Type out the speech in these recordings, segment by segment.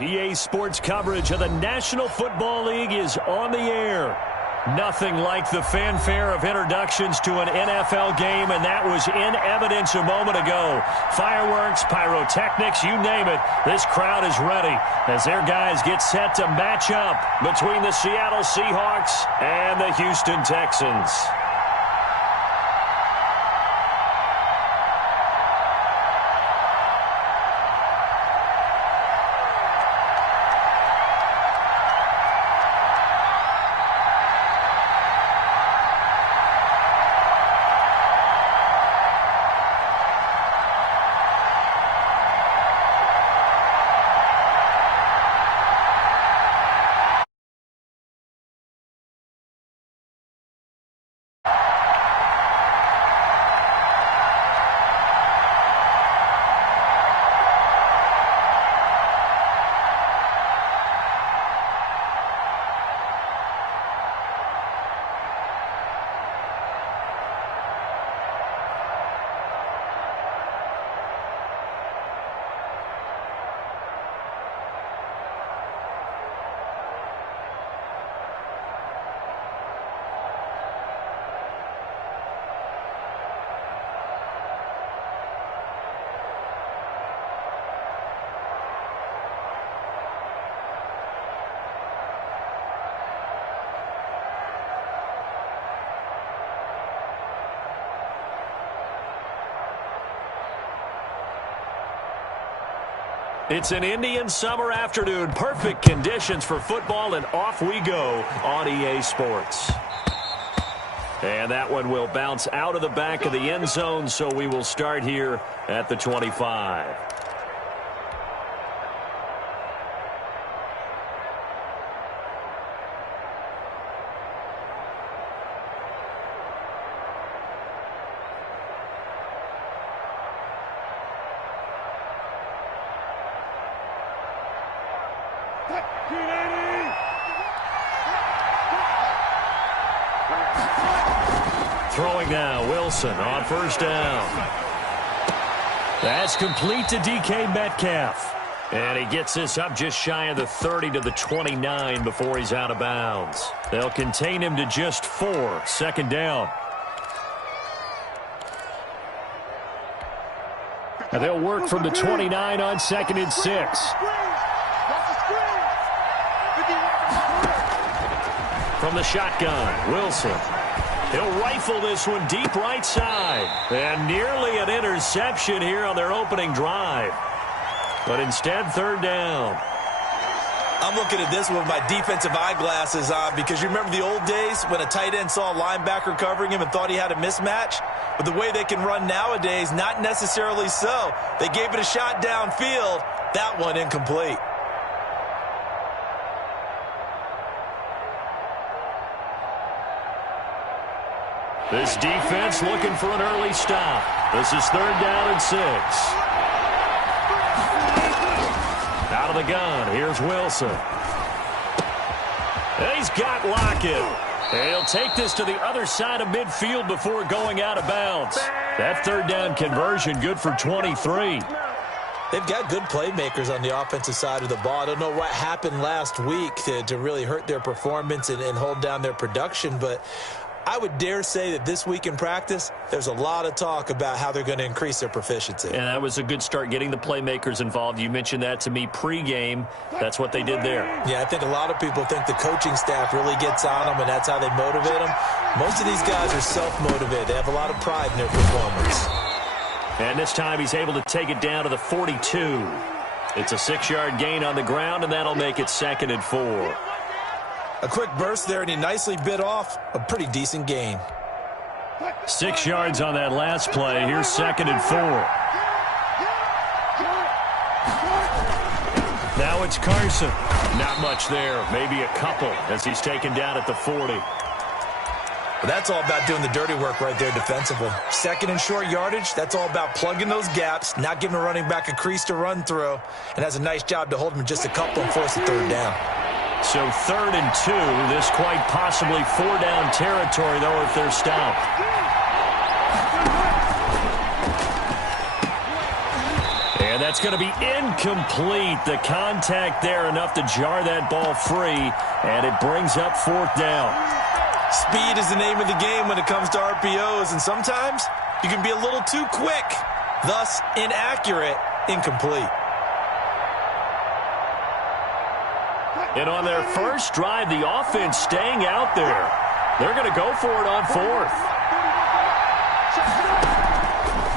EA Sports coverage of the National Football League is on the air. Nothing like the fanfare of introductions to an NFL game, and that was in evidence a moment ago. Fireworks, pyrotechnics, you name it. This crowd is ready as their guys get set to match up between the Seattle Seahawks and the Houston Texans. It's an Indian summer afternoon. Perfect conditions for football, and off we go on EA Sports. And that one will bounce out of the back of the end zone, so we will start here at the 25. Throwing now, Wilson on first down. That's complete to DK Metcalf. And he gets this up just shy of the 30 to the 29 before he's out of bounds. They'll contain him to just 4. Second down. And they'll work from the 29 on 2nd and 6. From the shotgun, Wilson. He'll rifle this one deep right side. And nearly an interception here on their opening drive. But instead, third down. I'm looking at this with my defensive eyeglasses on because you remember the old days when a tight end saw a linebacker covering him and thought he had a mismatch? But the way they can run nowadays, not necessarily so. They gave it a shot downfield. That one incomplete. This defense looking for an early stop. This is 3rd down and 6. Out of the gun, here's Wilson. And he's got Lockett. And he'll take this to the other side of midfield before going out of bounds. That 3rd down conversion good for 23. They've got good playmakers on the offensive side of the ball. I don't know what happened last week to really hurt their performance and hold down their production, but I would dare say that this week in practice, there's a lot of talk about how they're going to increase their proficiency. And that was a good start getting the playmakers involved. You mentioned that to me pregame. That's what they did there. Yeah, I think a lot of people think the coaching staff really gets on them, and that's how they motivate them. Most of these guys are self-motivated. They have a lot of pride in their performance. And this time he's able to take it down to the 42. It's a 6-yard gain on the ground, and that'll make it 2nd and 4. A quick burst there, and he nicely bit off a pretty decent gain. 6 yards on that last play. Here's 2nd and 4. Now it's Carson. Not much there. Maybe a couple as he's taken down at the 40. But that's all about doing the dirty work right there defensively. 2nd and short yardage, that's all about plugging those gaps, not giving a running back a crease to run through, and has a nice job to hold him just a couple and force the 3rd down. So 3rd and 2. This quite possibly 4-down territory, though, if they're stopped. And And that's going to be incomplete. The contact there enough to jar that ball free, and it brings up fourth down. Speed is the name of the game when it comes to RPOs, and sometimes you can be a little too quick, thus inaccurate, incomplete. And on their first drive, the offense staying out there. They're going to go for it on fourth.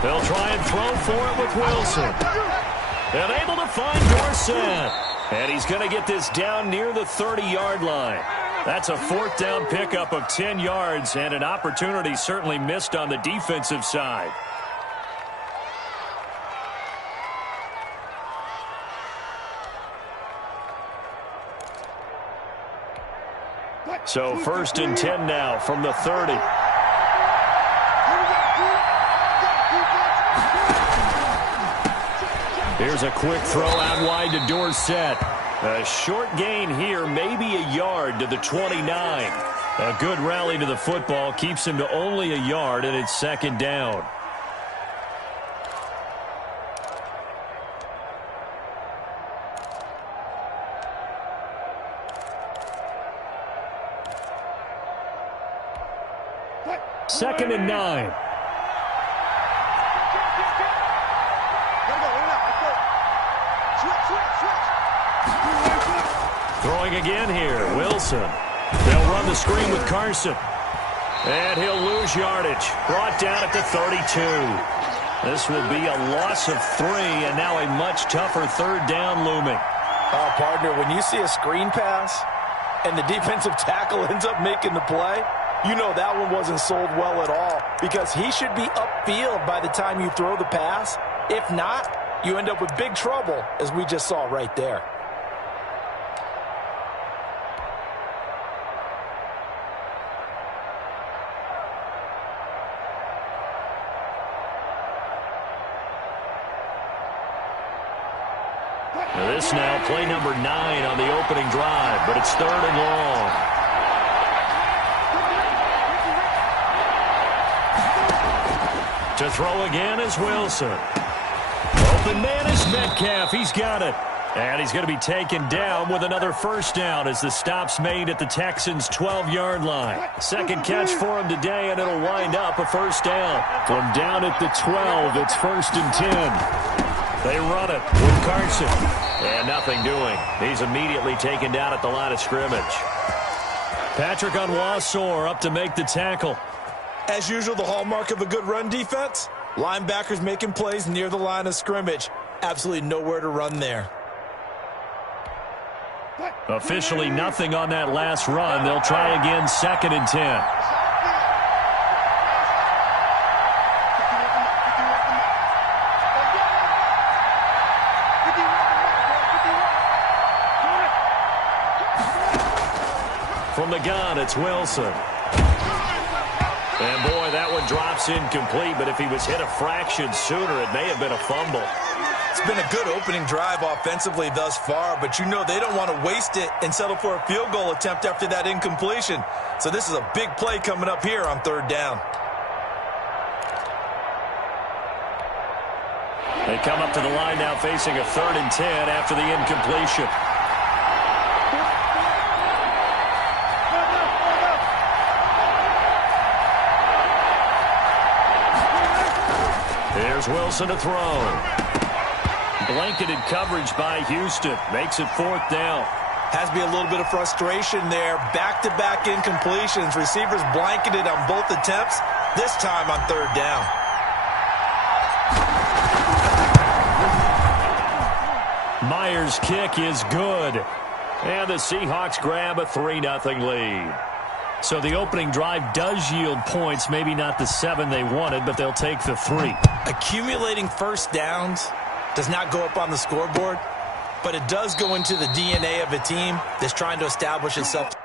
They'll try and throw for it with Wilson. And able to find Dorsett. And he's going to get this down near the 30-yard line. That's a fourth down pickup of 10 yards, and an opportunity certainly missed on the defensive side. So first and 10 now from the 30. Here's a quick throw out wide to Dorsett. A short gain here, maybe a yard to the 29. A good rally to the football keeps him to only a yard, and it's second down. Second and 9. Throwing again here, Wilson. They'll run the screen with Carson. And he'll lose yardage. Brought down at the 32. This will be a loss of 3, and now a much tougher third down looming. Partner, when you see a screen pass and the defensive tackle ends up making the play, you know that one wasn't sold well at all, because he should be upfield by the time you throw the pass. If not, you end up with big trouble, as we just saw right there. Now this now play number 9 on the opening drive, but it's third and long. To throw again is Wilson. Open man is Metcalf. He's got it. And he's going to be taken down with another first down as the stop's made at the Texans' 12-yard line. Second catch for him today, and it'll wind up a first down. From down at the 12, it's first and 10. They run it with Carson. And nothing doing. He's immediately taken down at the line of scrimmage. Patrick Onwuasor up to make the tackle. As usual, the hallmark of a good run defense, linebackers making plays near the line of scrimmage. Absolutely nowhere to run there. Officially nothing on that last run. They'll try again, second and 10. From the gun, it's Wilson. And, boy, that one drops incomplete, but if he was hit a fraction sooner, it may have been a fumble. It's been a good opening drive offensively thus far, but you know they don't want to waste it and settle for a field goal attempt after that incompletion. So this is a big play coming up here on third down. They come up to the line now facing a third and 10 after the incompletion. Here's Wilson to throw. Blanketed coverage by Houston. Makes it fourth down. Has to be a little bit of frustration there. Back-to-back incompletions. Receivers blanketed on both attempts. This time on third down. Myers' kick is good. And the Seahawks grab a 3-0 lead. So the opening drive does yield points, maybe not the 7 they wanted, but they'll take the 3. Accumulating first downs does not go up on the scoreboard, but it does go into the DNA of a team that's trying to establish itself.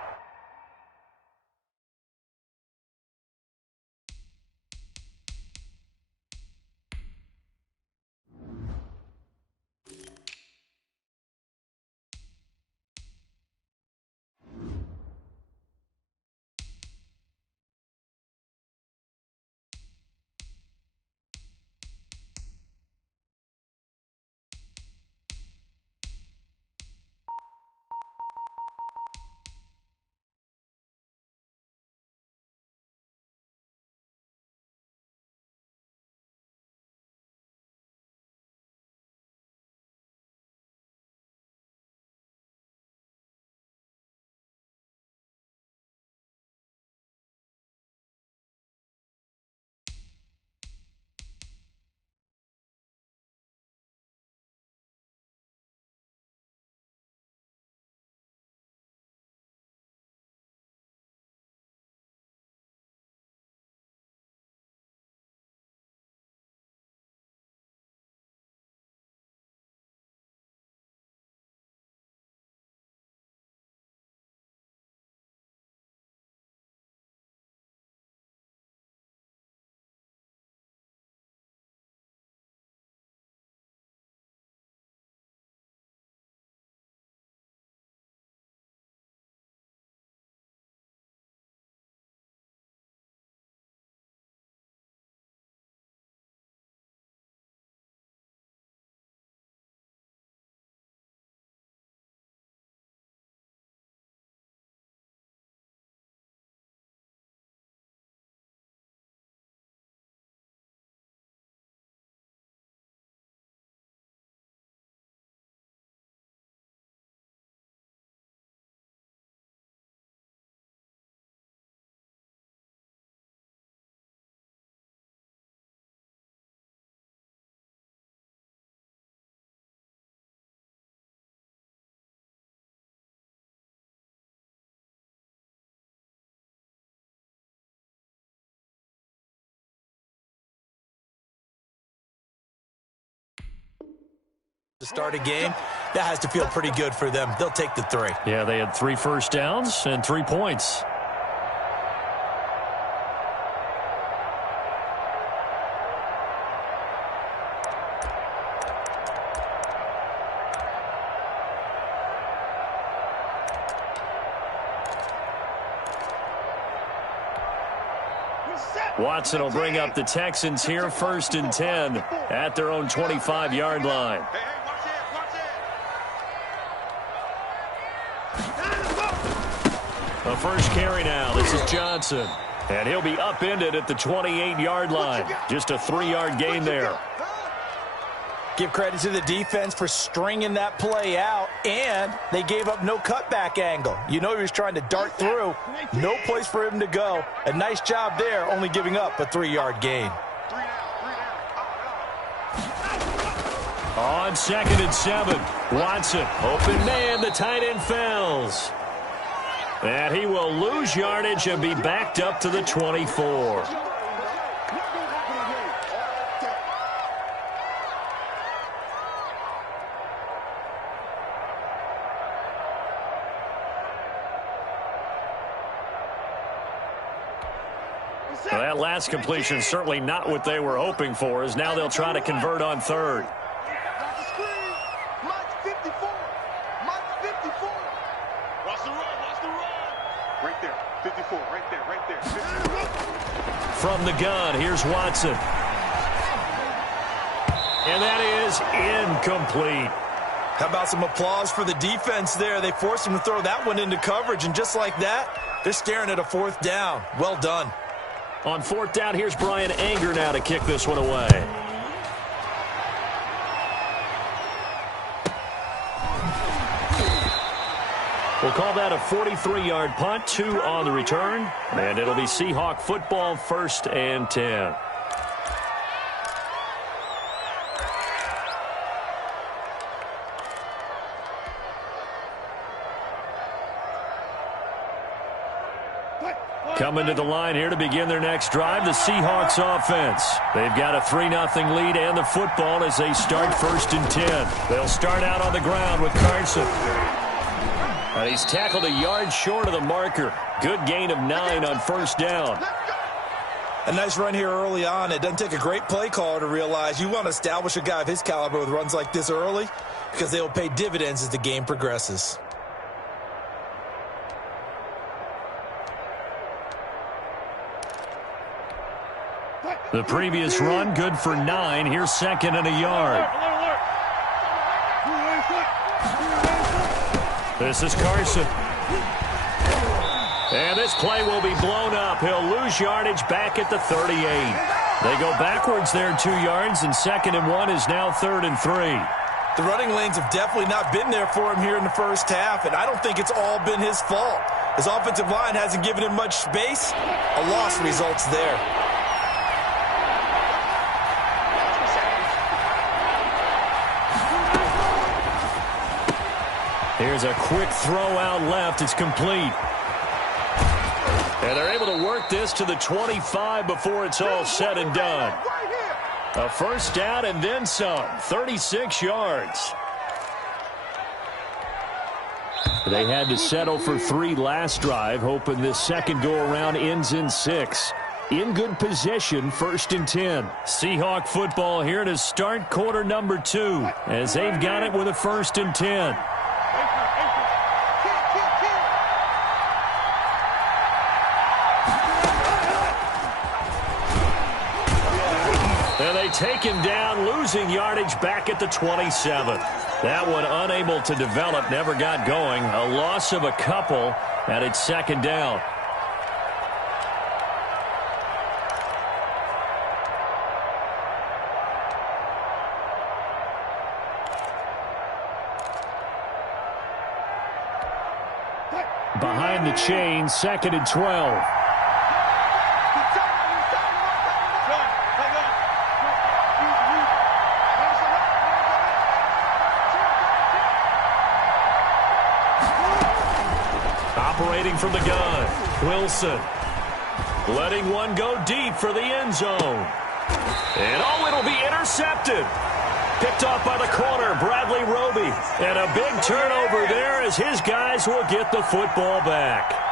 To start a game, that has to feel pretty good for them. They'll take the 3. Yeah, they had 3 first downs and 3 points. Watson will bring up the Texans here, 1st and 10 at their own 25-yard line. The first carry now. This is Johnson. And he'll be upended at the 28-yard line. Just a 3-yard gain there. Give credit to the defense for stringing that play out, and they gave up no cutback angle. You know he was trying to dart through. No place for him to go. A nice job there, only giving up a 3-yard gain. On 2nd and 7, Watson, open man, the tight end fails. And he will lose yardage and be backed up to the 24. Well, that last completion certainly not what they were hoping for, as now they'll try to convert on 3rd. From the gun, here's Watson. And that is incomplete. How about some applause for the defense there? They forced him to throw that one into coverage, and just like that, they're staring at a 4th down. Well done. On 4th down, here's Brian Anger now to kick this one away. We'll call that a 43-yard punt, 2 on the return, and it'll be Seahawk football, 1st and 10. Coming to the line here to begin their next drive, the Seahawks offense. They've got a 3-0 lead and the football as they start 1st and 10. They'll start out on the ground with Carson. And he's tackled a yard short of the marker. Good gain of 9 on 1st down. A nice run here early on. It doesn't take a great play caller to realize you want to establish a guy of his caliber with runs like this early, because they will pay dividends as the game progresses. The previous run, good for 9. Here's 2nd and a yard. This is Carson. And this play will be blown up. He'll lose yardage back at the 38. They go backwards there 2 yards, and 2nd and 1 is now 3rd and 3. The running lanes have definitely not been there for him here in the first half, and I don't think it's all been his fault. His offensive line hasn't given him much space. A loss results there. Here's a quick throw out left. It's complete. And they're able to work this to the 25 before it's all said and done. A 1st down and then some. 36 yards. They had to settle for 3 last drive, hoping this second go-around ends in 6. In good position, 1st and 10. Seahawk football here to start quarter number 2, as they've got it with a 1st and 10. And they take him down, losing yardage back at the 27. That one unable to develop, never got going. A loss of a couple, and it's 2nd down. Behind the chain, 2nd and 12. Operating from the gun, Wilson. Letting one go deep for the end zone. And it'll be intercepted. Picked off by the corner, Bradley Roby. And a big turnover there as his guys will get the football back.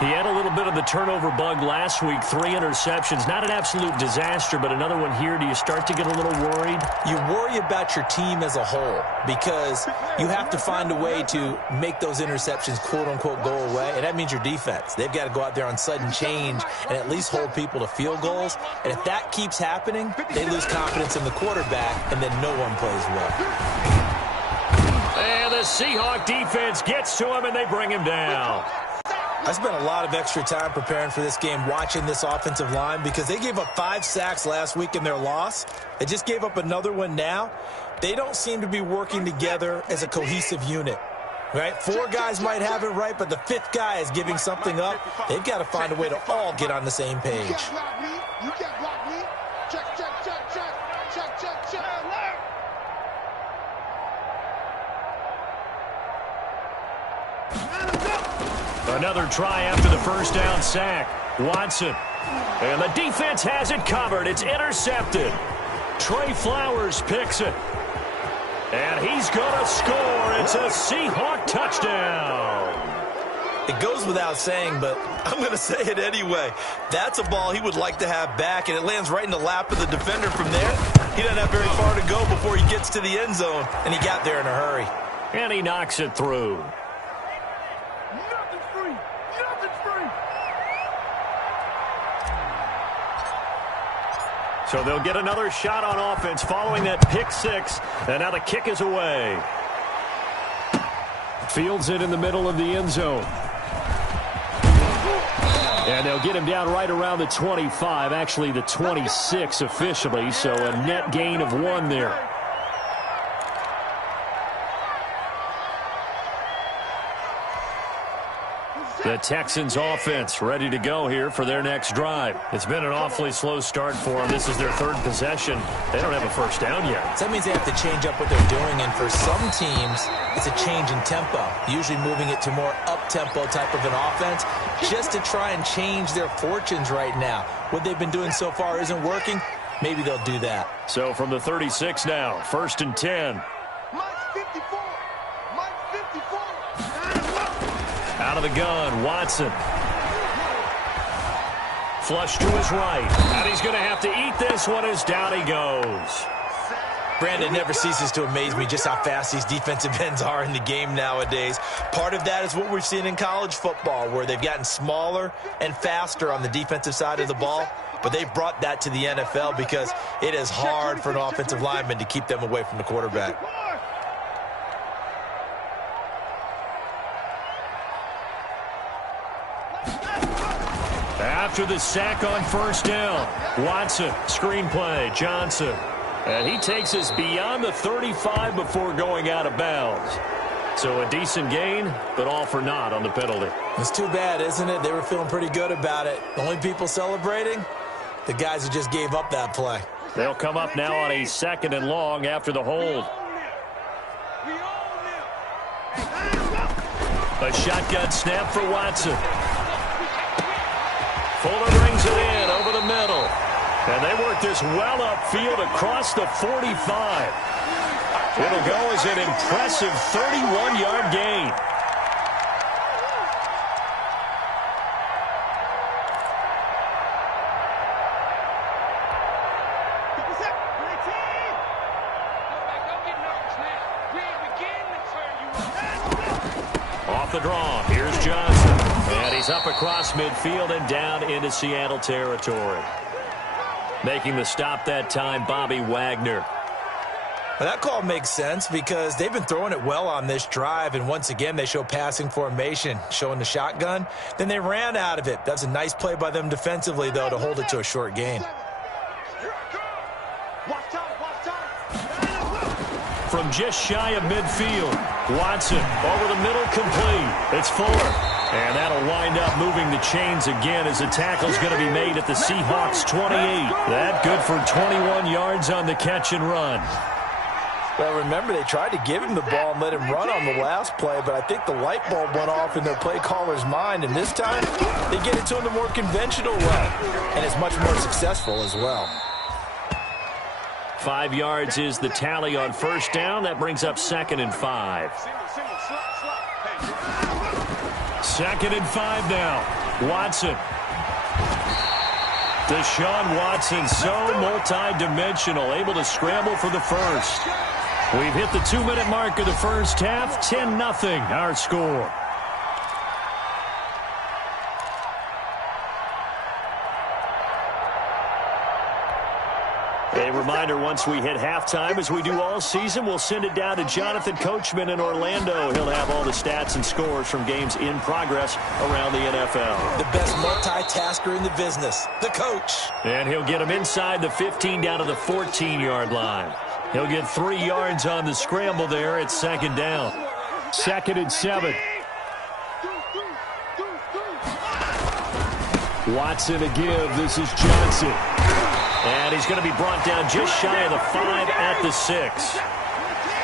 He had a little bit of the turnover bug last week, 3 interceptions. Not an absolute disaster, but another one here. Do you start to get a little worried? You worry about your team as a whole because you have to find a way to make those interceptions, quote-unquote, go away, and that means your defense. They've got to go out there on sudden change and at least hold people to field goals, and if that keeps happening, they lose confidence in the quarterback, and then no one plays well. And the Seahawk defense gets to him, and they bring him down. I spent a lot of extra time preparing for this game watching this offensive line because they gave up 5 sacks last week in their loss. They just gave up another one now. They don't seem to be working together as a cohesive unit, right? 4 guys might have it right, but the 5th guy is giving something up. They've got to find a way to all get on the same page. You can't block me. Check. Another try after the first down sack. Watson. And the defense has it covered. It's intercepted. Trey Flowers picks it. And he's going to score. It's a Seahawk touchdown. It goes without saying, but I'm going to say it anyway. That's a ball he would like to have back, and it lands right in the lap of the defender from there. He doesn't have very far to go before he gets to the end zone, and he got there in a hurry. And he knocks it through. So they'll get another shot on offense following that pick 6. And now the kick is away. Fields it in the middle of the end zone. And they'll get him down right around the 25, actually the 26 officially. So a net gain of 1 there. The Texans offense ready to go here for their next drive. It's been an awfully slow start for them. This is their 3rd possession. They don't have a first down yet. So that means they have to change up what they're doing, and for some teams, it's a change in tempo, usually moving it to more up-tempo type of an offense just to try and change their fortunes right now. What they've been doing so far isn't working. Maybe they'll do that. So from the 36 now, 1st and 10. Out of the gun, Watson. Flush to his right. And he's going to have to eat this one as down he goes. Brandon, never ceases to amaze me just how fast these defensive ends are in the game nowadays. Part of that is what we've seen in college football, where they've gotten smaller and faster on the defensive side of the ball. But they've brought that to the NFL because it is hard for an offensive lineman to keep them away from the quarterback. After the sack on first down, Watson, screen play, Johnson. And he takes us beyond the 35 before going out of bounds. So a decent gain, but all for naught on the penalty. It's too bad, isn't it? They were feeling pretty good about it. The only people celebrating, the guys who just gave up that play. They'll come up now on a 2nd and long after the hold. A shotgun snap for Watson. Fuller brings it in over the middle. And they work this well upfield across the 45. It'll go as an impressive 31-yard gain. Off the draw, here's Johnson. And he's up across midfield and down into Seattle territory. Making the stop that time, Bobby Wagner. Well, that call makes sense because they've been throwing it well on this drive, and once again they show passing formation, showing the shotgun. Then they ran out of it. That's a nice play by them defensively, though, to hold it to a short gain. From just shy of midfield, Watson over the middle, complete. It's Fuller. And that'll wind up moving the chains again as the tackle's going to be made at the Seahawks 28. That good for 21 yards on the catch and run. Well, remember, they tried to give him the ball and let him run on the last play, but I think the light bulb went off in their play caller's mind, and this time they get it to him the more conventional way, and it's much more successful as well. 5 yards is the tally on first down. That brings up 2nd and 5. 2nd and 5 now. Watson. Deshaun Watson, so multi-dimensional, able to scramble for the first. We've hit the 2-minute mark of the first half. 10-0 our score. A reminder, once we hit halftime, as we do all season, we'll send it down to Jonathan Coachman in Orlando. He'll have all the stats and scores from games in progress around the NFL. The best multitasker in the business, the coach. And he'll get him inside the 15 down to the 14-yard line. He'll get 3 yards on the scramble there at 2nd down. 2nd and 7. Watson to give. This is Johnson. And he's going to be brought down just shy of the 5 at the 6.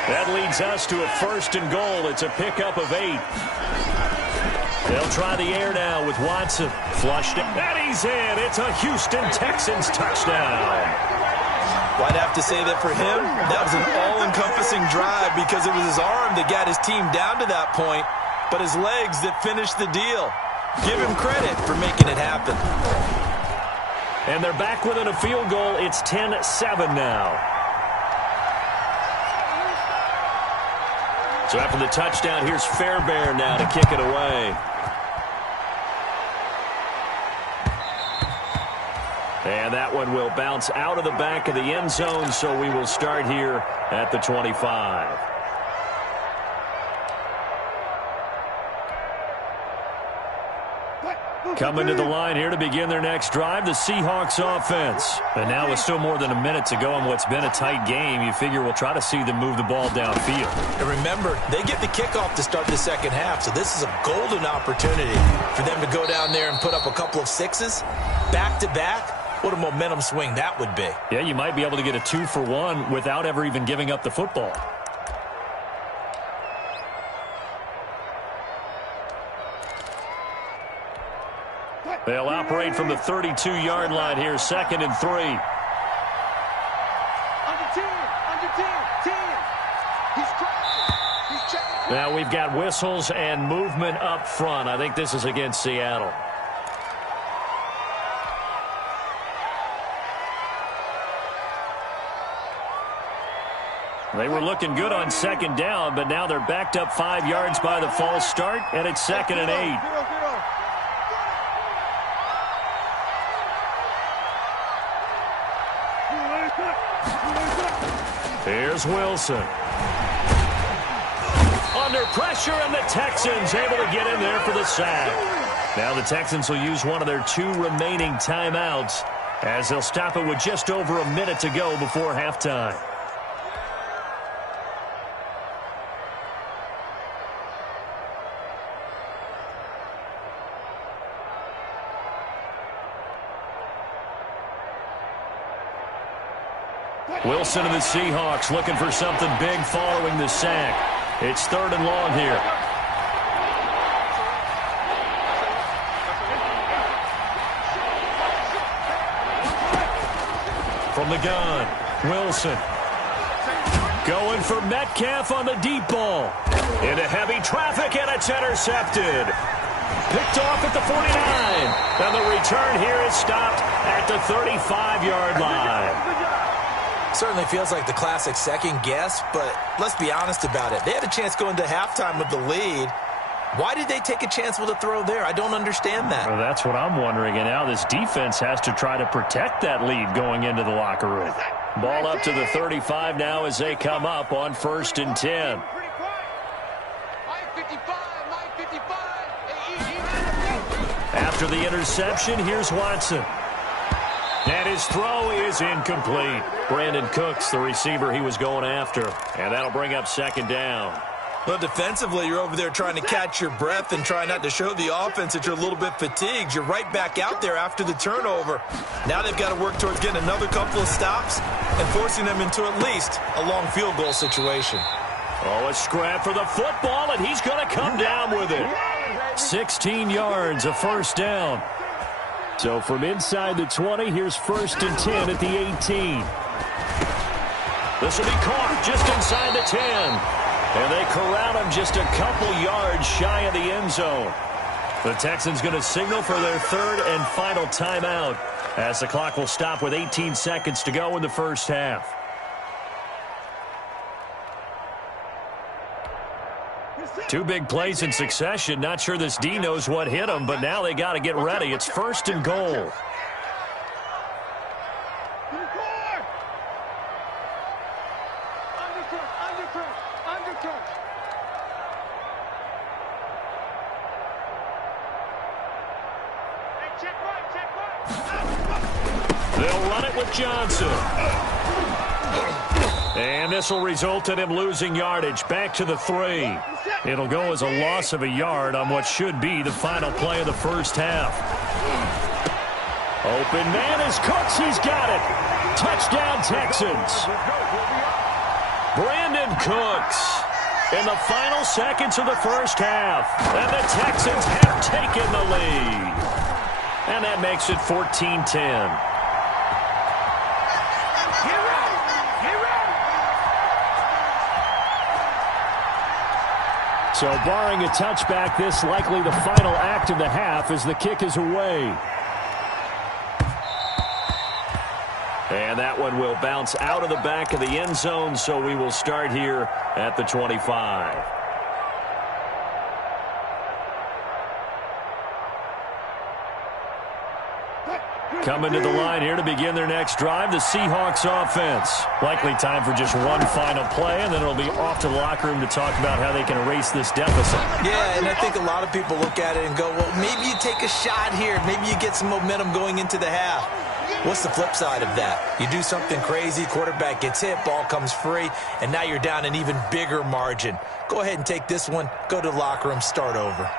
That leads us to a 1st and goal. It's a pickup of 8. They'll try the air now with Watson. Flushed it. And he's in. It's a Houston Texans touchdown. Well, I'd have to say that for him, that was an all-encompassing drive because it was his arm that got his team down to that point, but his legs that finished the deal. Give him credit for making it happen. And they're back within a field goal. It's 10-7 now. So after the touchdown, here's Fairbairn now to kick it away. And that one will bounce out of the back of the end zone, so we will start here at the 25. Coming to the line here to begin their next drive, the Seahawks offense. And now with still more than a minute to go in what's been a tight game, you figure we'll try to see them move the ball downfield. And remember, they get the kickoff to start the second half, so this is a golden opportunity for them to go down there and put up a couple of 6s back-to-back. What a momentum swing that would be. Yeah, you might be able to get a 2-for-1 without ever even giving up the football. They'll operate from the 32-yard line here, 2nd and 3. Under 10, under 10, 10. He's crashing. He's checking. Now we've got whistles and movement up front. I think this is against Seattle. They were looking good on 2nd down, but now they're backed up 5 yards by the false start, and it's 2nd and 8. Here's Wilson. Under pressure, and the Texans able to get in there for the sack. Now the Texans will use one of their 2 remaining timeouts as they'll stop it with just over a minute to go before halftime. Wilson and the Seahawks looking for something big following the sack. It's 3rd and long here. From the gun, Wilson. Going for Metcalf on the deep ball. Into heavy traffic, and it's intercepted. Picked off at the 49. And the return here is stopped at the 35-yard line. Certainly feels like the classic second guess, but let's be honest about it. They had a chance going to halftime with the lead. Why did they take a chance with a throw there? I don't understand that. Well, that's what I'm wondering. And now this defense has to try to protect that lead going into the locker room. Ball up to the 35 now as they come up on 1st and 10. After the interception, here's Watson. And his throw is incomplete. Brandon Cooks, the receiver he was going after. And that'll bring up 2nd down. Well, defensively, you're over there trying to catch your breath and try not to show the offense that you're a little bit fatigued. You're right back out there after the turnover. Now they've got to work towards getting another couple of stops and forcing them into at least a long field goal situation. Oh, a scrap for the football, and he's going to come down with it. 16 yards, a 1st down. So from inside the 20, here's 1st and 10 at the 18. This will be caught just inside the 10. And they corral him just a couple yards shy of the end zone. The Texans going to signal for their third and final timeout as the clock will stop with 18 seconds to go in the first half. Two big plays in succession. Not sure this D knows what hit him, but now they got to get ready. It's first and goal. They'll run it with Johnson. And this will result in him losing yardage. Back to the 3. It'll go as a loss of a yard on what should be the final play of the first half. Open man is Cooks. He's got it. Touchdown, Texans. Brandon Cooks in the final seconds of the first half. And the Texans have taken the lead. And that makes it 14-10. So barring a touchback, this likely the final act of the half as the kick is away. And that one will bounce out of the back of the end zone, so we will start here at the 25. Coming to the line here to begin their next drive, the Seahawks offense. Likely time for just one final play, and then it'll be off to the locker room to talk about how they can erase this deficit. Yeah, and I think a lot of people look at it and go, well, maybe you take a shot here. Maybe you get some momentum going into the half. What's the flip side of that? You do something crazy, quarterback gets hit, ball comes free, and now you're down an even bigger margin. Go ahead and take this one, go to the locker room, start over.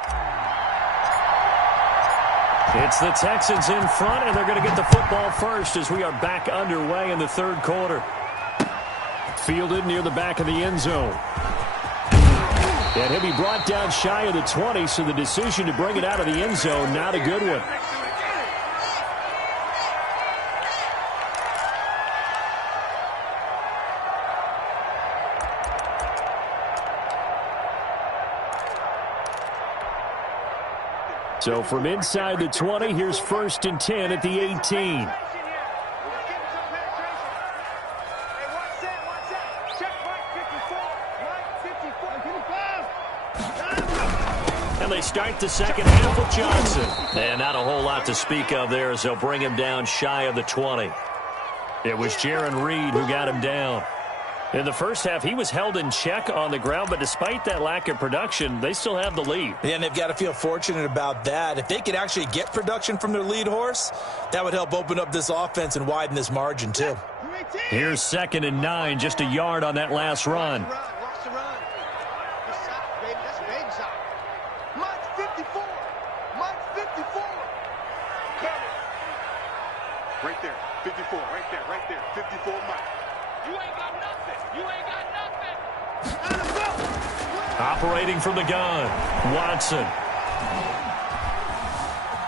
It's the Texans in front, and they're going to get the football first as we are back underway in the third quarter. Fielded near the back of the end zone. And he'll be brought down shy of the 20, so the decision to bring it out of the end zone, not a good one. So from inside the 20, here's first and 10 at the 18. And they start the second half with Johnson. And not a whole lot to speak of there as they'll bring him down shy of the 20. It was Jaron Reed who got him down. In the first half, he was held in check on the ground, but despite that lack of production, they still have the lead. Yeah, and they've got to feel fortunate about that. If they could actually get production from their lead horse, that would help open up this offense and widen this margin, too. Here's second and 9, just a yard on that last run. Right there, 54, right there, 54, Mike. You ain't got nothing. You ain't got nothing. Operating from the gun, Watson.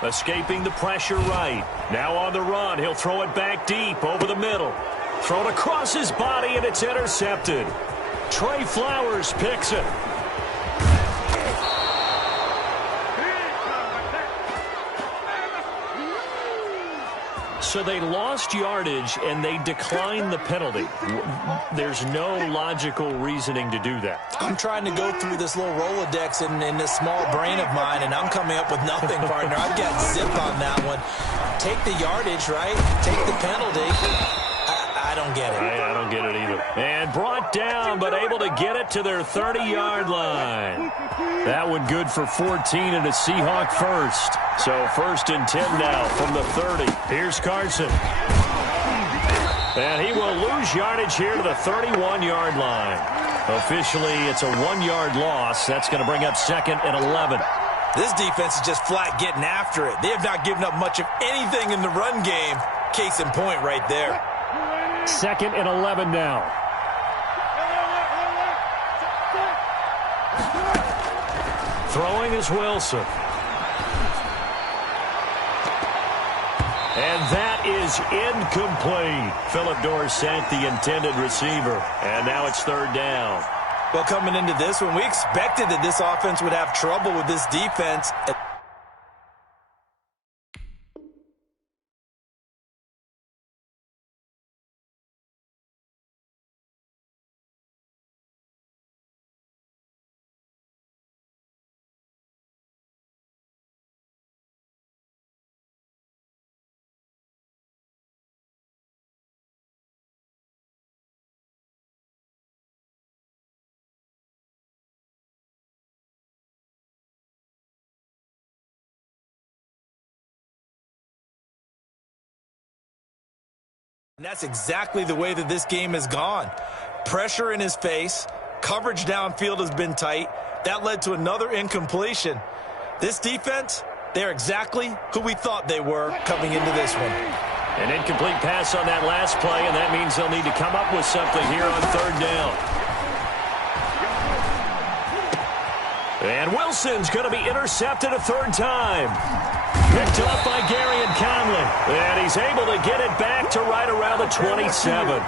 Escaping the pressure right. Now on the run. He'll throw it back deep over the middle. Thrown across his body, and it's intercepted. Trey Flowers picks it. So they lost yardage, and they declined the penalty. There's no logical reasoning to do that. I'm trying to go through this little Rolodex in this small brain of mine, and I'm coming up with nothing, partner. I've got zip on that one. Take the yardage, right? Take the penalty. I don't get it. I don't get it either. And brought down, but able to get it to their 30-yard line. That one good for 14 and a Seahawk first. So first and 10 now from the 30. Here's Carson. And he will lose yardage here to the 31-yard line. Officially, it's a 1-yard loss. That's going to bring up second and 11. This defense is just flat getting after it. They have not given up much of anything in the run game. Case in point right there. Second and 11 now. Throwing is Wilson. And that is incomplete. Philip Dorsett, the intended receiver. And now it's third down. Well, coming into this one, we expected that this offense would have trouble with this defense. And that's exactly the way that this game has gone. Pressure in his face. Coverage downfield has been tight. That led to another incompletion. This defense, they're exactly who we thought they were coming into this one. An incomplete pass on that last play, and that means they'll need to come up with something here on third down. And Wilson's going to be intercepted a third time. Picked up by Gary and Conley. And he's able to get it back to right around the 27.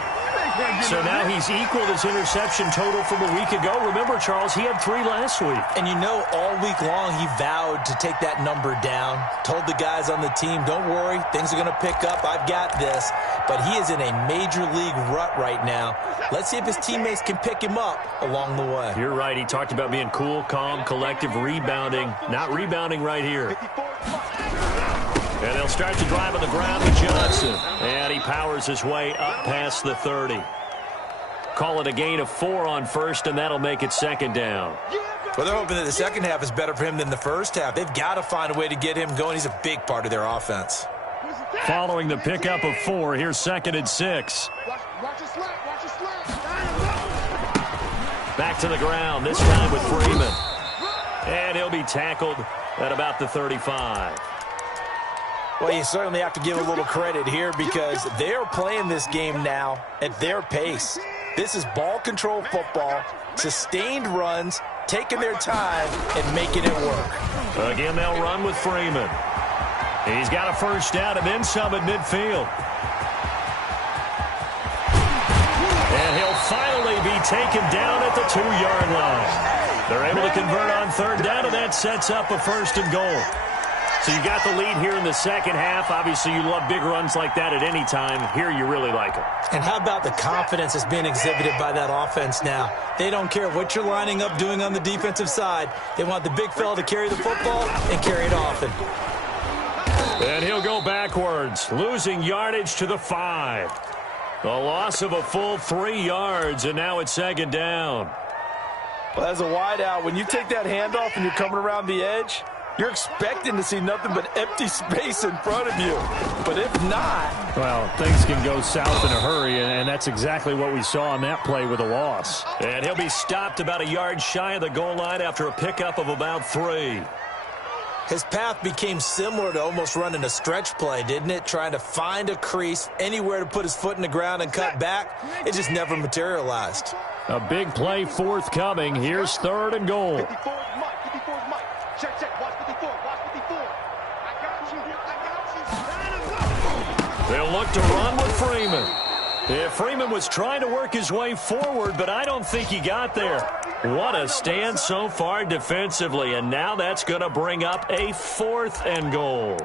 So now he's equaled his interception total from a week ago. Remember, Charles, he had 3 last week. And you know, all week long he vowed to take that number down. Told the guys on the team, don't worry, things are going to pick up. I've got this. But he is in a major league rut right now. Let's see if his teammates can pick him up along the way. You're right. He talked about being cool, calm, collective, rebounding. Not rebounding right here. And they'll start to drive on the ground with Johnson. And he powers his way up past the 30. Call it a gain of 4 on first, and that'll make it second down. Well, they're hoping that the second half is better for him than the first half. They've got to find a way to get him going. He's a big part of their offense. Following the pickup of 4, here's second and 6. Back to the ground, this time with Freeman. And he'll be tackled at about the 35. Well, you certainly have to give a little credit here because they're playing this game now at their pace. This is ball control football, sustained runs, taking their time and making it work. Again, they'll run with Freeman. He's got a first down and then some at midfield. And he'll finally be taken down at the 2-yard line. They're able to convert on third down, and that sets up a first and goal. So you got the lead here in the second half. Obviously, you love big runs like that at any time. Here, you really like them. And how about the confidence that's being exhibited by that offense now? They don't care what you're lining up doing on the defensive side. They want the big fella to carry the football and carry it often. And he'll go backwards, losing yardage to the 5. A loss of a full 3 yards, and now it's second down. Well, as a wideout, when you take that handoff and you're coming around the edge, you're expecting to see nothing but empty space in front of you. But if not... Well, things can go south in a hurry, and that's exactly what we saw on that play with a loss. And he'll be stopped about a yard shy of the goal line after a pickup of about 3. His path became similar to almost running a stretch play, didn't it? Trying to find a crease, anywhere to put his foot in the ground and cut back. It just never materialized. A big play forthcoming. Here's third and goal. 54 is Mike. 54 is Mike. Check. Watch 54. Watch 54. I got you. They'll look to run with Freeman. Yeah, Freeman was trying to work his way forward, but I don't think he got there. What a stand so far defensively, and now that's going to bring up a 4th and goal.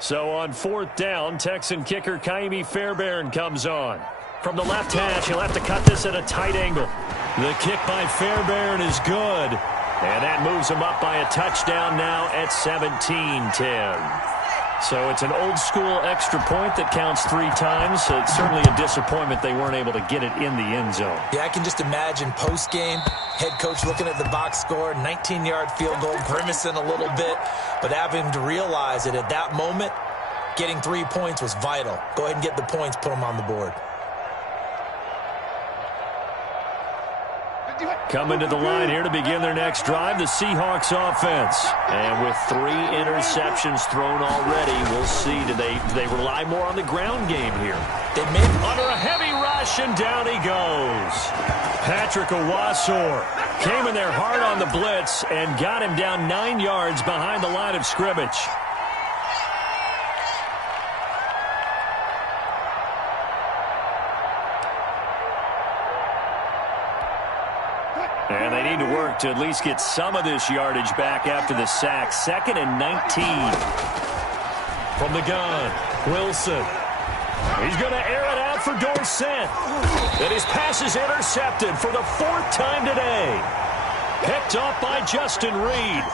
So on 4th down, Texan kicker Kaimi Fairbairn comes on. From the left hash, he'll have to cut this at a tight angle. The kick by Fairbairn is good. And that moves him up by a touchdown now at 17-10. So it's an old-school extra point that counts 3 times. So it's certainly a disappointment they weren't able to get it in the end zone. Yeah, I can just imagine post-game, head coach looking at the box score, 19-yard field goal, grimacing a little bit, but having to realize that at that moment, getting 3 points was vital. Go ahead and get the points, put them on the board. Coming to the line here to begin their next drive, the Seahawks offense. And with 3 interceptions thrown already, we'll see. Do they rely more on the ground game here? They may under a heavy rush, and down he goes. Patrick Owasor came in there hard on the blitz and got him down 9 yards behind the line of scrimmage. And they need to work to at least get some of this yardage back after the sack. 2nd and 19. From the gun, Wilson. He's going to air it out for Dorsett. And his pass is intercepted for the 4th time today. Picked up by Justin Reed.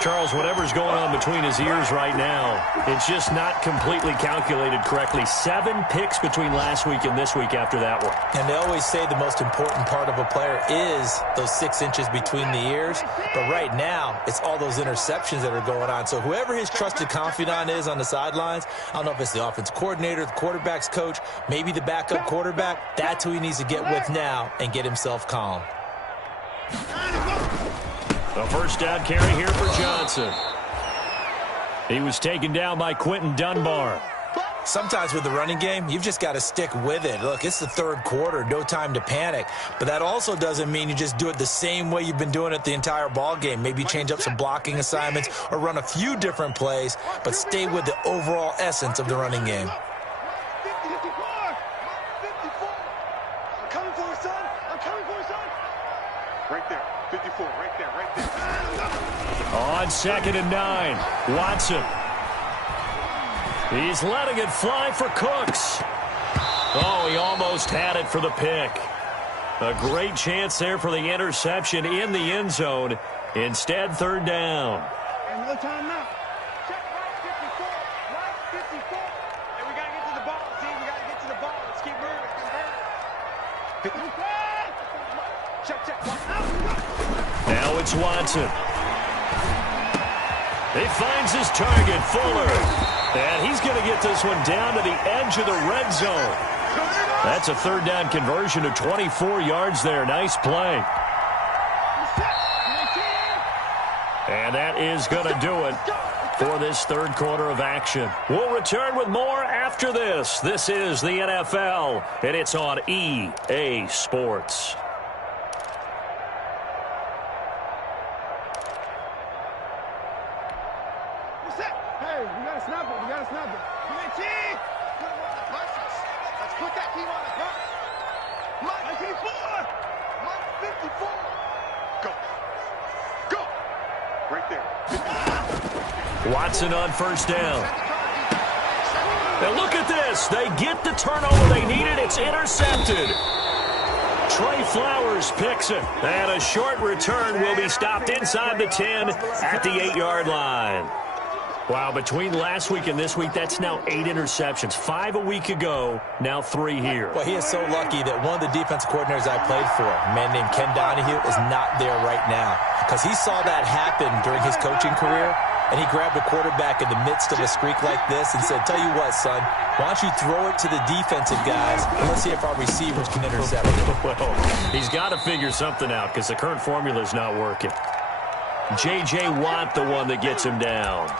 Charles, whatever's going on between his ears right now, it's just not completely calculated correctly. 7 picks between last week and this week after that one. And they always say the most important part of a player is those 6 inches between the ears. But right now, it's all those interceptions that are going on. So whoever his trusted confidant is on the sidelines, I don't know if it's the offense coordinator, the quarterback's coach, maybe the backup quarterback, that's who he needs to get with now and get himself calm. The first down carry here for Johnson. He was taken down by Quentin Dunbar. Sometimes with the running game, you've just got to stick with it. Look, it's the 3rd quarter, no time to panic. But that also doesn't mean you just do it the same way you've been doing it the entire ball game. Maybe change up some blocking assignments or run a few different plays, but stay with the overall essence of the running game. Right there, 54, right there, right there. On 2nd and 9, Watson. He's letting it fly for Cooks. Oh, he almost had it for the pick. A great chance there for the interception in the end zone. Instead, 3rd down. No time now. Check right 54, right 54. And we got to get to the ball, team. We got to get to the ball. Let's keep moving. Check. Now it's Watson. He finds his target, Fuller. And he's going to get this one down to the edge of the red zone. That's a 3rd down conversion of 24 yards there. Nice play. And that is going to do it for this 3rd quarter of action. We'll return with more after this. This is the NFL, and it's on EA Sports. Hey, we got to snap it. We got to snap it. Let's put that team on the front. Mike 54. Mike 54. Go. Right there. Watson on 1st down. Now look at this. They get the turnover they needed. It's intercepted. Trey Flowers picks it. And a short return will be stopped inside the 10 at the 8-yard line. Wow, between last week and this week, that's now 8 interceptions. 5 a week ago, now 3 here. Well, he is so lucky that one of the defense coordinators I played for, a man named Ken Donahue, is not there right now. Because he saw that happen during his coaching career, and he grabbed a quarterback in the midst of a streak like this and said, tell you what, son, why don't you throw it to the defensive guys, and let's see if our receivers can intercept it. Well, he's got to figure something out because the current formula is not working. J.J. Watt, the one that gets him down.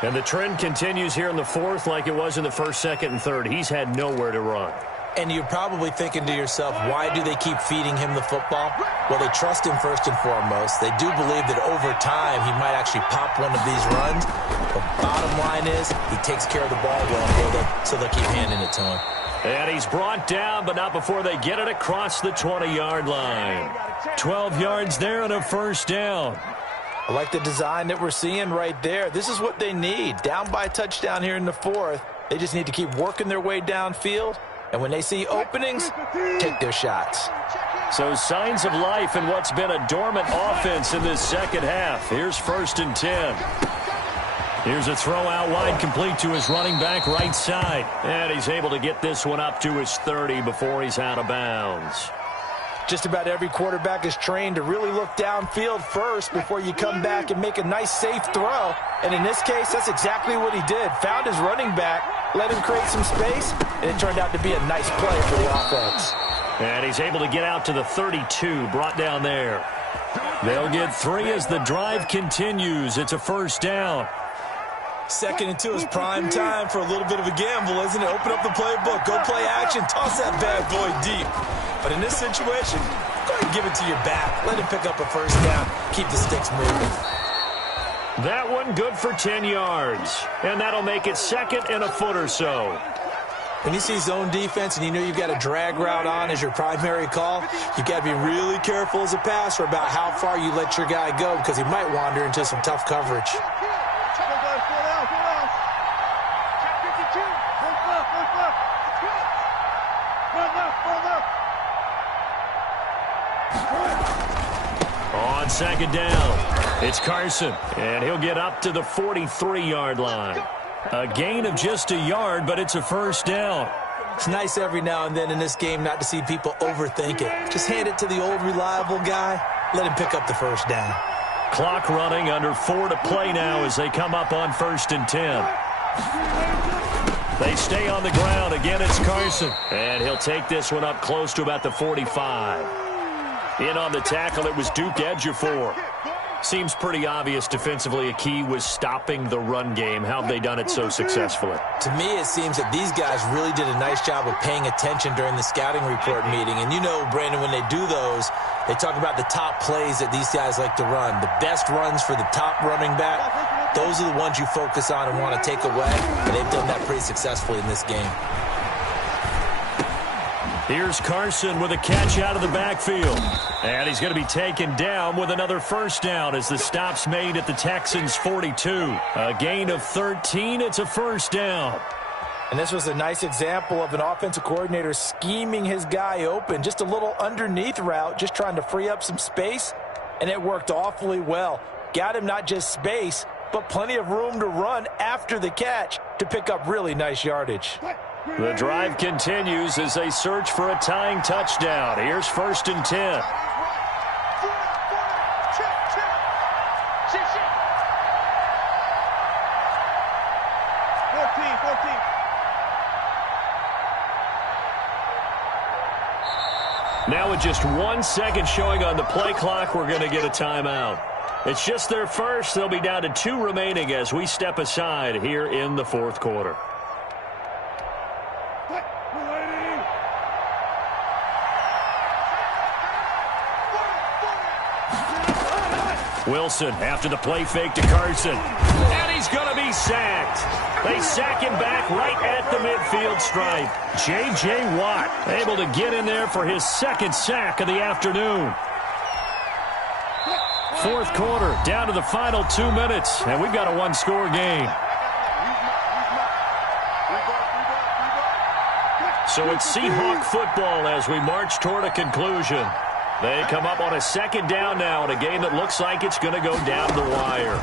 And the trend continues here in the 4th like it was in the 1st, 2nd, and 3rd. He's had nowhere to run. And you're probably thinking to yourself, why do they keep feeding him the football? Well, they trust him first and foremost. They do believe that over time he might actually pop one of these runs. The bottom line is he takes care of the ball well, so they'll keep handing it to him. And he's brought down, but not before they get it across the 20-yard line. 12 yards there and a 1st down. I like the design that we're seeing right there. This is what they need. Down by a touchdown here in the 4th. They just need to keep working their way downfield. And when they see openings, take their shots. So signs of life in what's been a dormant offense in this 2nd half. Here's 1st and 10. Here's a throw out wide, complete to his running back right side. And he's able to get this one up to his 30 before he's out of bounds. Just about every quarterback is trained to really look downfield first before you come back and make a nice, safe throw. And in this case, that's exactly what he did. Found his running back, let him create some space, and it turned out to be a nice play for the offense. And he's able to get out to the 32, brought down there. They'll get 3 as the drive continues. It's a first down. 2nd and 2 is prime time for a little bit of a gamble, isn't it? Open up the playbook, go play action, toss that bad boy deep. But in this situation, go ahead and give it to your back. Let him pick up a first down. Keep the sticks moving. That one good for 10 yards. And that'll make it 2nd and a foot or so. When you see zone defense and you know you've got a drag route on as your primary call, you've got to be really careful as a passer about how far you let your guy go because he might wander into some tough coverage. On 2nd down, it's Carson, and he'll get up to the 43-yard line. A gain of just a yard, but it's a first down. It's nice every now and then in this game not to see people overthink it. Just hand it to the old reliable guy. Let him pick up the first down. Clock running, under 4 to play now as they come up on 1st and 10. They stay on the ground. Again, it's Carson. And he'll take this one up close to about the 45. In on the tackle, it was Duke Ejiofor. Seems pretty obvious defensively a key was stopping the run game. How have they done it so successfully? To me, it seems that these guys really did a nice job of paying attention during the scouting report meeting. And you know, Brandon, when they do those, they talk about the top plays that these guys like to run. The best runs for the top running back, those are the ones you focus on and want to take away. And they've done that pretty successfully in this game. Here's Carson with a catch out of the backfield. And he's going to be taken down with another first down as the stop's made at the Texans' 42. A gain of 13. It's a first down. And this was a nice example of an offensive coordinator scheming his guy open. Just a little underneath route, just trying to free up some space. And it worked awfully well. Got him not just space, but plenty of room to run after the catch to pick up really nice yardage. The drive continues as they search for a tying touchdown. Here's 1st and 10. Now with just 1 second showing on the play clock, we're going to get a timeout. It's just their first. They'll be down to 2 remaining as we step aside here in the 4th quarter. Wilson after the play fake to Carson. And he's going to be sacked. They sack him back right at the midfield stripe. J.J. Watt able to get in there for his 2nd sack of the afternoon. 4th quarter, down to the final 2 minutes, and we've got a 1-score game. So it's Seahawk football as we march toward a conclusion. They come up on a 2nd down now in a game that looks like it's going to go down the wire.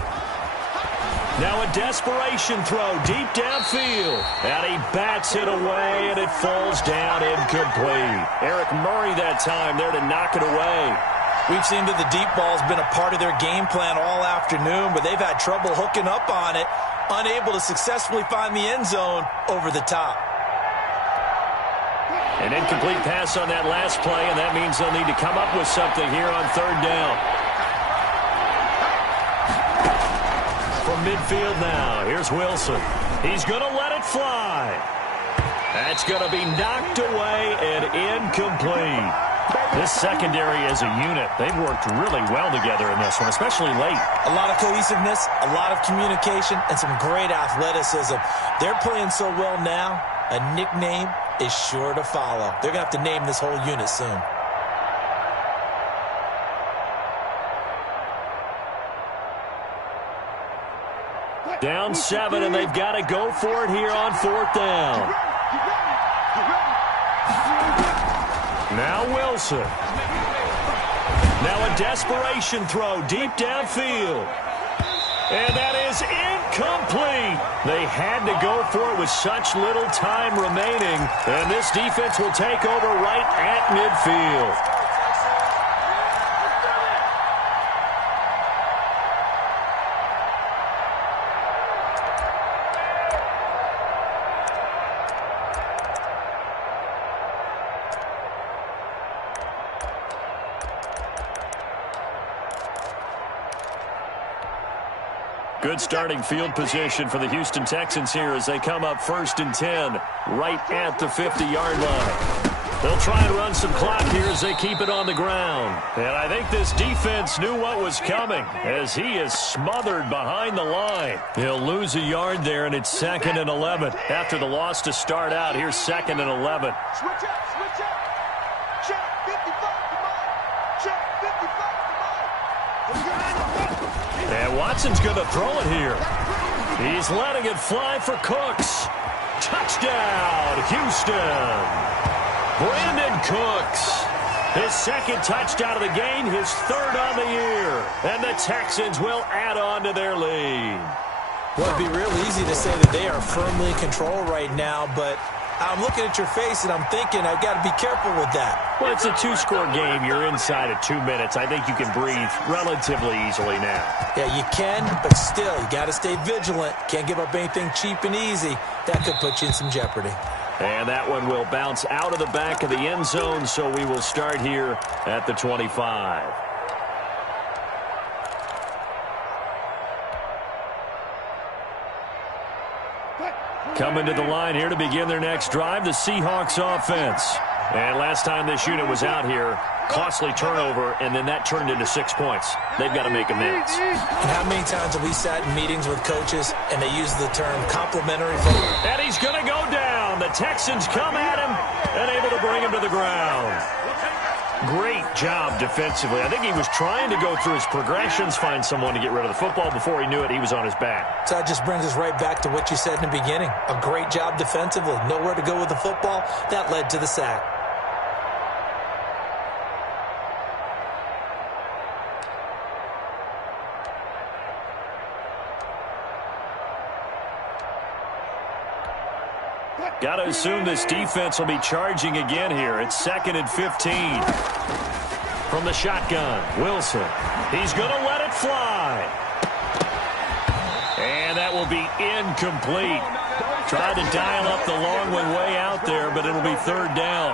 Now a desperation throw deep downfield. And he bats it away, and it falls down incomplete. Eric Murray that time there to knock it away. We've seen that the deep ball has been a part of their game plan all afternoon, but they've had trouble hooking up on it, unable to successfully find the end zone over the top. An incomplete pass on that last play, and that means they'll need to come up with something here on 3rd down. From midfield now, here's Wilson. He's going to let it fly. That's going to be knocked away and incomplete. This secondary as a unit, they've worked really well together in this one, especially late. A lot of cohesiveness, a lot of communication, and some great athleticism. They're playing so well now, a nickname is sure to follow. They're going to have to name this whole unit soon. Down 7, and they've got to go for it here on 4th down. Now Wilson. Now a desperation throw deep downfield. And that is incomplete. They had to go for it with such little time remaining. And this defense will take over right at midfield. Good starting field position for the Houston Texans here as they come up 1st and 10 right at the 50-yard line. They'll try and run some clock here as they keep it on the ground. And I think this defense knew what was coming as he is smothered behind the line. He'll lose a yard there, and it's 2nd and 11. After the loss to start out, here's 2nd and 11. Switch up, switch up. Check 55 to mine. Check 55 to mine. And Watson's going to throw it here. He's letting it fly for Cooks. Touchdown, Houston. Brandon Cooks, his 2nd touchdown of the game, his 3rd on the year. And the Texans will add on to their lead. Well, it'd be real easy to say that they are firmly in control right now, but I'm looking at your face and I'm thinking I've got to be careful with that. Well, it's a 2-score game. You're inside of 2 minutes. I think you can breathe relatively easily now. Yeah, you can, but still, you got to stay vigilant. Can't give up anything cheap and easy. That could put you in some jeopardy. And that one will bounce out of the back of the end zone, so we will start here at the 25. Coming to the line here to begin their next drive, the Seahawks offense. And last time this unit was out here, costly turnover, and then that turned into 6 points. They've got to make amends. And how many times have we sat in meetings with coaches and they use the term complimentary football? And he's going to go down. The Texans come at him and able to bring him to the ground. Great job defensively. I think he was trying to go through his progressions, find someone to get rid of the football. Before he knew it, he was on his back. So that just brings us right back to what you said in the beginning. A great job defensively. Nowhere to go with the football. That led to the sack. Got to assume this defense will be charging again here. It's 2nd and 15. From the shotgun, Wilson. He's going to let it fly. And that will be incomplete. Tried to dial up the long one way out there, but it'll be 3rd down.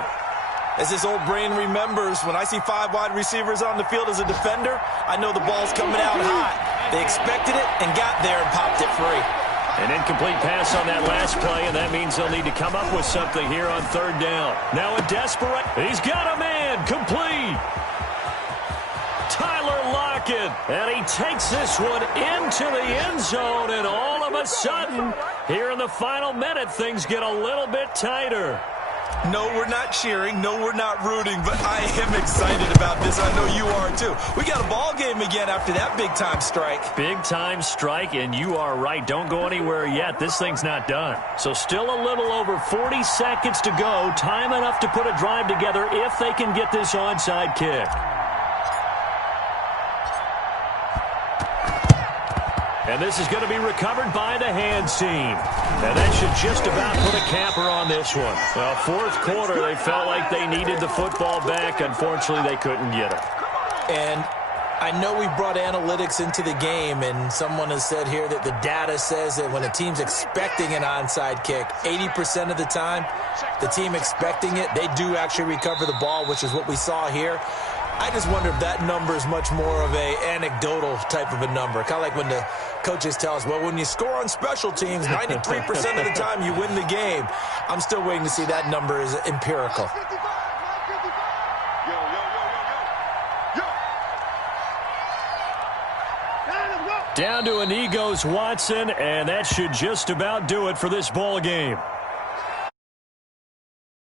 As this old brain remembers, when I see 5 wide receivers on the field as a defender, I know the ball's coming out hot. They expected it and got there and popped it free. An incomplete pass on that last play, and that means they'll need to come up with something here on 3rd down. Now a desperate, he's got a man, complete. Tyler Lockett, and he takes this one into the end zone, and all of a sudden, here in the final minute, things get a little bit tighter. No, we're not cheering. No, we're not rooting, but I am excited about this. I know you are, too. We got a ball game again after that big-time strike. Big-time strike, and you are right. Don't go anywhere yet. This thing's not done. So still a little over 40 seconds to go. Time enough to put a drive together if they can get this onside kick. And this is going to be recovered by the hands team. And that should just about put a capper on this one. Well, 4th quarter, they felt like they needed the football back. Unfortunately, they couldn't get it. And I know we brought analytics into the game, and someone has said here that the data says that when a team's expecting an onside kick, 80% of the time, the team expecting it, they do actually recover the ball, which is what we saw here. I just wonder if that number is much more of a anecdotal type of a number. Kind of like when the coaches tell us, well, when you score on special teams, 93% of the time you win the game. I'm still waiting to see that number is empirical. Down to a knee goes Watson, and that should just about do it for this ball game.